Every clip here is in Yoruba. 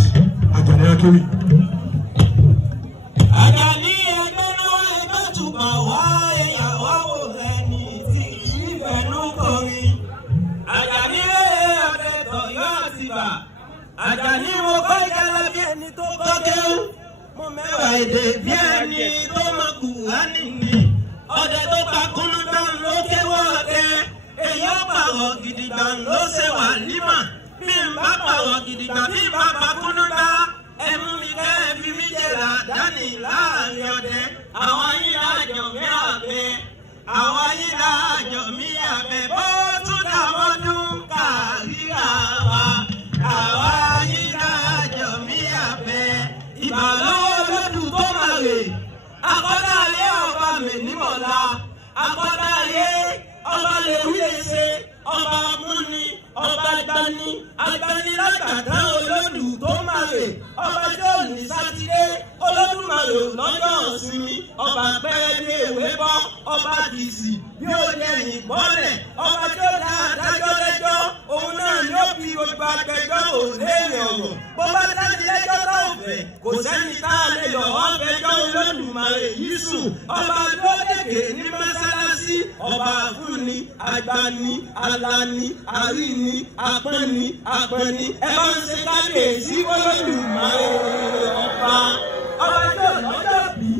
Àjàní Akéwì. Àjàní ẹgbẹ́ náà ẹgbẹ́ tùpà wá ìyàwó ẹni tí ìfẹ̀nú kọrin. Àjàní ọ̀dẹ tọ̀yọ́ àtìbà. Àjàní mo kọ́ ìjàlá bí ẹni tó kọ́ kéwú. Mo mẹ́wàá èdè bí ẹni tó mọ Kùránì ni. Ọdẹ tó pa kúnnú dán ló kéwọ́ ọdẹ. Èyí ó pàwọ̀ gidigba ló ṣe wà límà. Bí n bá pàwọ̀ gidigba bí n bá pa kúnnú dá. Ẹmu mi kẹ́ ẹ fi mí jẹ̀rà dání láàrin ọdẹ. Àwọn yìí láàjọ mí àbẹ. Àwọn yìí láàjọ mí àbẹ. Bó tún dàmọ́dún kàríra wa. Àwọn yìí láàjọ mí àbẹ. Ìbàlọ́wọ́ lọ́dún tó máa rè. Akọ́dá ayé ọba mi nímọ̀lá. Akọ́dá ayé ọba lè wí lè ṣe. Ọba múni, ọba gbani, agbanilágbàdá olódù tó máa rè. Ọba tí ò ní sátidé, Olódùmarè lọ́jọ́ ìsinmi. Ọba pẹ́ẹ́dé ìwé bọ́, ọba dìsì bí ó dẹ̀yìn bọ́lẹ̀. Ọba tí ó dá adájọ́ lẹ́jọ́, òun náà ni ó fi gbogbo agbẹjọ́ òléèrè ọ̀rọ̀. Bó bá dájú lẹ́jọ́ tó fẹ̀, kò sẹ́ni tá a lè lọ ọ̀fẹ́jọ́ Olódùmarè yìí sùn. Ọba tó dèké ní mọ́sálásí, ọba fúnni, agbani, alani, àríni, apẹ́ni, apẹ́ni. Ẹ bá ń ṣe kábíyèsí Olódùmarè ọba. Ọba tó lọ́jọ́ bí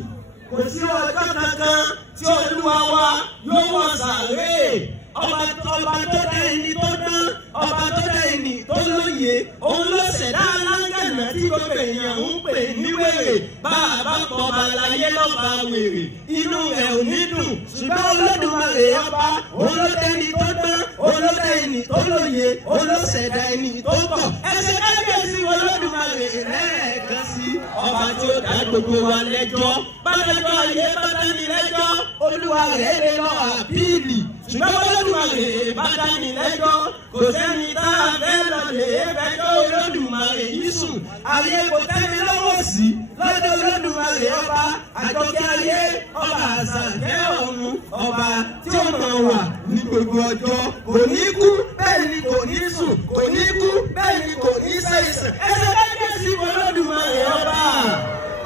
kò sí ọjọ́ kankan tí Olúwa wa yóò wọ̀ sàré. Ọba tó dá ẹni tó dán, ọba tó dá ẹni tó lóye. Òun ló ṣẹ̀dá aláǹgànà tí gbogbo èèyàn ń pè ní wèrè. Bá a bá pọ̀ ọba láyé lọ́ba wèrè. Inú ẹ̀ ò ní dùn. Ṣùgbọ́n Olódùmarè ọba, òun ló dá ẹni tó dán, òun ló dá ẹni tó lóye. Òun ló ṣẹ̀dá ẹni tó pọ̀. Ẹ ṣe kábíyèsí Olódùmarè lẹ́ẹ̀kan sí. Ọba tí ó dá gbogbo wa lẹ́jọ́. Bájọ́ ayé bá dání lẹ́jọ́. Olúwa rẹ̀ lè lọ àpíìlì. Ṣùgbọ́n Olódùmarè bá dání lẹ́jọ́. Kò sẹ́ni tá a fẹ́ lọ lè fẹjọ́ Olódùmarè yìí sùn. Ayé kò tẹ́mi lọ́wọ́ sí. Lọ́dọ̀ Olódùmarè ọba, àjọkẹ́ ayé, ọba àṣàkẹ́ ọ̀run, ọba tí ó máa wà ní gbogbo ọjọ́. Kò ní kú, bẹ́ẹ̀ ni kò ní sùn. Kò ní kú, bẹ́ẹ̀ ni kò ní ṣàìsàn. Ẹ ṣe kábíyèsí Olódùmarè ọba.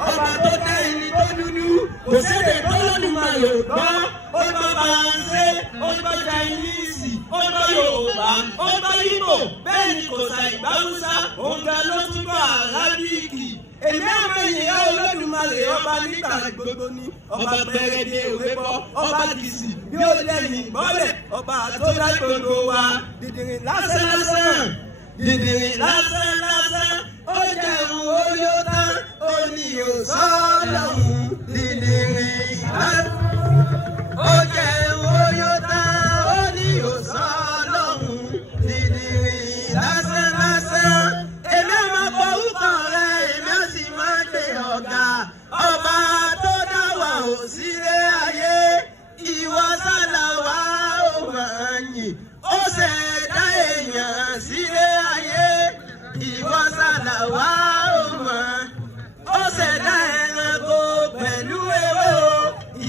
Ọba tó dá ẹni tó dúdú. Kò sédè tó Olódùmarè ò gbọ́. Ó gbọ́ Faransé, ó gbọ́ Chinese, ó gbọ́ Yorùbá, ó gbọ́ Ìgbò. Bẹ́ẹ̀ ni kò sa ìgbàlúsá. Òun gan ló tún gbọ́ Àrábíkì. Èmi àmọ́ ènìyàn Olódùmarè ọba nígbà gbogbo ni. Ọba gbẹrẹdẹ òwe bọ́, ọba dìsì bí ó lẹ́yìn bọ́lẹ̀. Ọba tó dá gbogbo wa. Dìdìrín lásán lásán. Dìdìrín lásán lásán. Ó jẹun ó yó tán. Ó ní òsọ́ lọ́hùn. Dìdìrín lásán. Ó jẹun ó yó tán. Ó ní òsọ́ lọ́hùn. Dìdìrín lásán lásán. Èmi ọmọ orúkọ rẹ̀, èmi ó sì máa gbé ọ̀gá. Ọba tó dá wa ò sílé ayé. Ìwọ sálà wa ó máa yìn. Ó ṣẹ̀dá èèyàn sílé ayé. Ìwọ sálà wa ó máa. Ó ṣẹ̀dá ẹranko pẹ̀lú ewé o.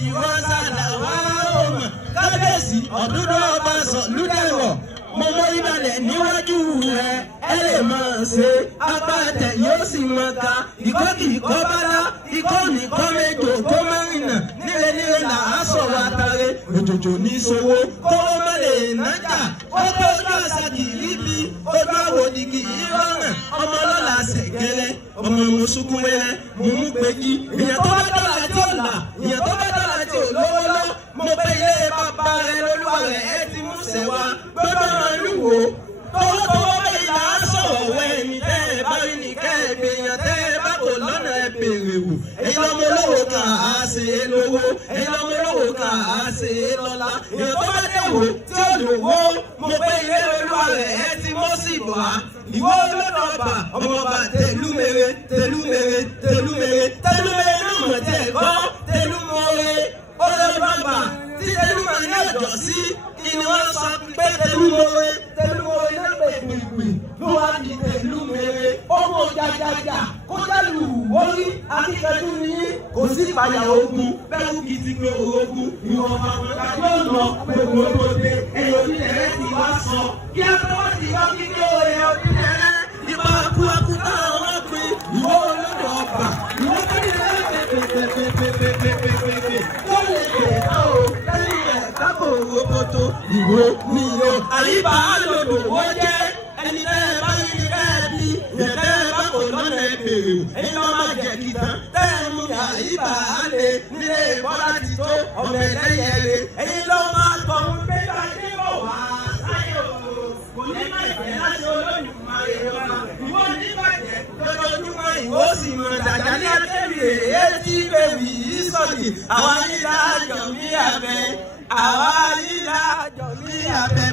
Ìwọ sálà wa ó máa. Kábíyèsí ọ̀dúndún ọba Sọ̀lúdẹ̀rọ̀. Mo mọ ìbàlẹ̀ níwájú rẹ̀, ẹ lè máa ṣe. Apá tẹ̀ yóò sì mọ ká. Ìkọ́ kì í kọ́ bálá, ikọ́ nìkan méjò tó máa ń rìnà. Nílé nílé là á sọ̀rọ̀ àtàrẹ. Òjòjò ní ṣòwò, kówó mẹ́lẹ̀ nájà. Ó tó ojú àṣà kì í bí, ojú àwòdì kì í rọrùn. Ọmọ ọlọ́lá ṣẹ̀gẹ́lẹ́, ọmọ mo sunkún wẹ́rẹ́, mo mú péjì. Èèyàn tó bá dọ́là tí ò là, èèyàn tó bá dọ́là tí ò lówó lọ. Mo pé ilé bàbá rẹ̀ lolúwa rẹ̀ ẹ ti mú ṣẹ̀wá. Gbọ́dọ̀ máa lù wò. Tọwọ́tọwọ́ bẹ́ẹ̀ là á sọ̀rọ̀ wẹ́ ẹni tẹ́ ẹ bá rí nìkẹ́ ẹ bèèyàn tẹ́ ẹ bá kò lọ́nà ẹ bèrè wò. Èyí lọ́mọ olówó kan á ṣe é lówó. Èyí lọ́mọ olówó kan á ṣe é lọ́lá. Èèyàn tó bá dé wò tí ó lò wó. Mo pé ilé olúwa rẹ̀ ẹ ti mọ́ sí ìbò á. Ìwọ olódò ọba, ọmọ ọba tẹlúmere, tẹlúmere, tẹlúmere, tẹlúmere náà mọ̀ tẹ̀ kọ́, tẹlúmere. Olódò ọba tí tẹlúmere ní ọ̀dọ̀ sí, ìní wọ́n sọ pé tẹlúmere, tẹlúmere náà pè gbìgbì ló wá di tẹlúmere. Ọmọ jàjàjà kó jálù wórí akíkanjú ní kò sí ìpayà ogun bẹ́ẹ̀ kú kì í ti pé ogun ìwọ̀n àpòlọ́ta yóò lọ gbogbo òde ẹ̀yọ́ onílẹ̀ rẹ̀ ti wá sọ kí á tó wá sí wá kí ní òye onílẹ̀ rẹ̀ ìbá kú akú táwọn ọkùnrin. ìwò ní ìlò àyíbá lòdò wó jẹ́ ẹni tẹ́ ẹ bá ní kẹ́ẹ̀bí ìyẹn tẹ́ ẹ bá kò lọ́nà ẹ bèrè ẹni lọ́ máa jẹ kìtàn tẹ́ ẹ mú àyíbá lè nílé Bọ́lá ti tó ọmọ ẹlẹ́yẹ rẹ ẹni lọ́ máa tọ̀ ń gbé láti bọ̀ wá sáyé o kò ní bàjẹ́ láti Olódùmarè ọba ìwọ ní bàjẹ́ lójoojúmọ́ ìwọ sì mọ̀ dàjà ní àtẹ̀wé etí bèbí sọ̀dì àwọn ayílá àjọ ní abẹ àwọn ayílá àjọ ní abẹ.